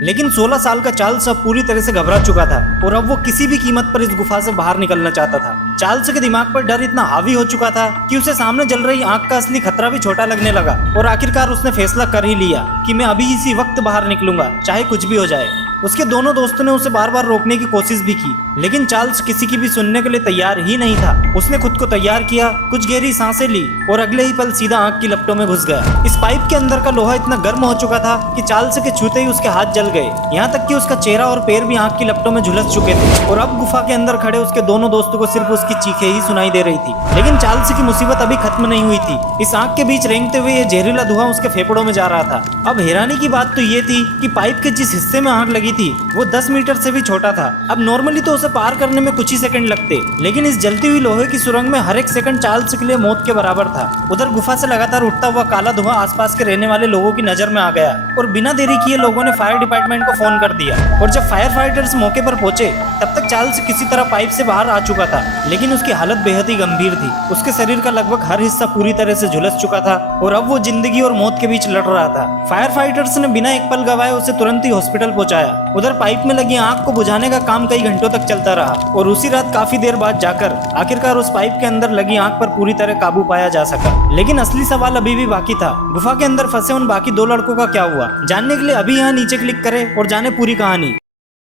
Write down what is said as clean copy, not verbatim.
लेकिन 16 साल का चार्ल्स अब पूरी तरह से घबरा चुका था और अब वो किसी भी कीमत पर इस गुफा से बाहर निकलना चाहता था। चार्ल्स के दिमाग पर डर इतना हावी हो चुका था कि उसे सामने जल रही आग का असली खतरा भी छोटा लगने लगा और आखिरकार उसने फैसला कर ही लिया कि मैं अभी इसी वक्त बाहर निकलूंगा, चाहे कुछ भी हो जाए। उसके दोनों दोस्तों ने उसे बार बार रोकने की कोशिश भी की, लेकिन चार्ल्स किसी की भी सुनने के लिए तैयार ही नहीं था। उसने खुद को तैयार किया, कुछ गहरी सांसें ली और अगले ही पल सीधा आग की लपटों में घुस गया। इस पाइप के अंदर का लोहा इतना गर्म हो चुका था कि चार्ल्स के छूते ही उसके हाथ जल गए, यहाँ तक कि उसका चेहरा और पैर भी आग की लपटों में झुलस चुके थे। और अब गुफा के अंदर खड़े उसके दोनों दोस्तों को सिर्फ उसकी चीखें ही सुनाई दे रही थी। लेकिन चार्ल्स की मुसीबत अभी खत्म नहीं हुई थी। इस आग के बीच रेंगते हुए ये जहरीला धुआं उसके फेफड़ों में जा रहा था। अब हैरानी की बात तो ये थी कि पाइप के जिस हिस्से में आग लगी थी वो 10 मीटर से भी छोटा था। अब नॉर्मली तो उसे पार करने में कुछ ही सेकंड लगते, लेकिन इस जलती हुई लोहे की सुरंग में हर एक सेकंड चार्ल्स के लिए मौत के बराबर था। उधर गुफा से लगातार उठता हुआ काला धुआं आसपास के रहने वाले लोगों की नजर में आ गया और बिना देरी किए लोगों ने फायर डिपार्टमेंट को फोन कर दिया। और जब फायर फाइटर्स मौके पर पहुंचे तब तक चार्ल्स किसी तरह पाइप से बाहर आ चुका था, लेकिन उसकी हालत बेहद ही गंभीर थी। उसके शरीर का लगभग हर हिस्सा पूरी तरह से झुलस चुका था और अब वो जिंदगी और मौत के बीच लड़ रहा था। फायर फाइटर्स ने बिना एक पल गवाए उसे तुरंत ही हॉस्पिटल पहुंचाया। उधर पाइप में लगी आग को बुझाने का काम कई घंटों तक चलता रहा और उसी रात काफी देर बाद जाकर आखिरकार उस पाइप के अंदर लगी आग पर पूरी तरह काबू पाया जा सका। लेकिन असली सवाल अभी भी बाकी था, गुफा के अंदर फंसे उन बाकी 2 लड़कों का क्या हुआ? जानने के लिए अभी यहाँ नीचे क्लिक करें और जाने पूरी कहानी।